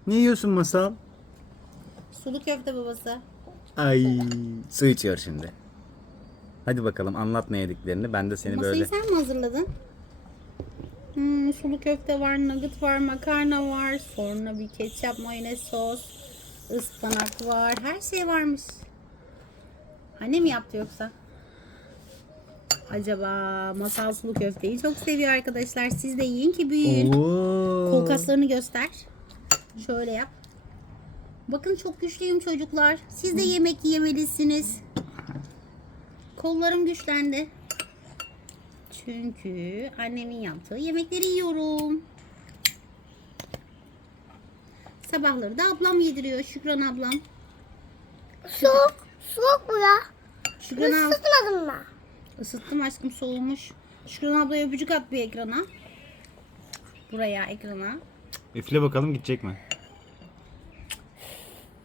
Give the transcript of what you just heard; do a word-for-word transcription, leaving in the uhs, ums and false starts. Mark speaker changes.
Speaker 1: Ne yiyorsun Masal?
Speaker 2: Sulu köfte babası.
Speaker 1: Ay, su içiyor şimdi. Hadi bakalım anlat ne yediklerini. Ben de seni
Speaker 2: Masayı
Speaker 1: böyle...
Speaker 2: sen mi hazırladın? Hmm, sulu köfte var, nugget var, makarna var. Sonra bir ketçap, mayonez, sos, ıspanak var. Her şey varmış. Anne mi yaptı yoksa? Acaba Masal sulu köfteyi çok seviyor arkadaşlar. Siz de yiyin ki büyüyün. Kol
Speaker 1: Oo.
Speaker 2: kaslarını göster. Şöyle yap. Bakın çok güçlüyüm çocuklar. Siz de yemek yemelisiniz. Kollarım güçlendi. Çünkü annemin yaptığı yemekleri yiyorum. Sabahları da ablam yediriyor. Şükran ablam.
Speaker 3: Soğuk. Soğuk bu ya.
Speaker 2: Şükran abla.
Speaker 3: Isıtmadın mı?
Speaker 2: Isıttım aşkım, soğumuş. Şükran ablaya öpücük at bir ekrana. Buraya ekrana.
Speaker 1: Üfle bakalım gidecek mi?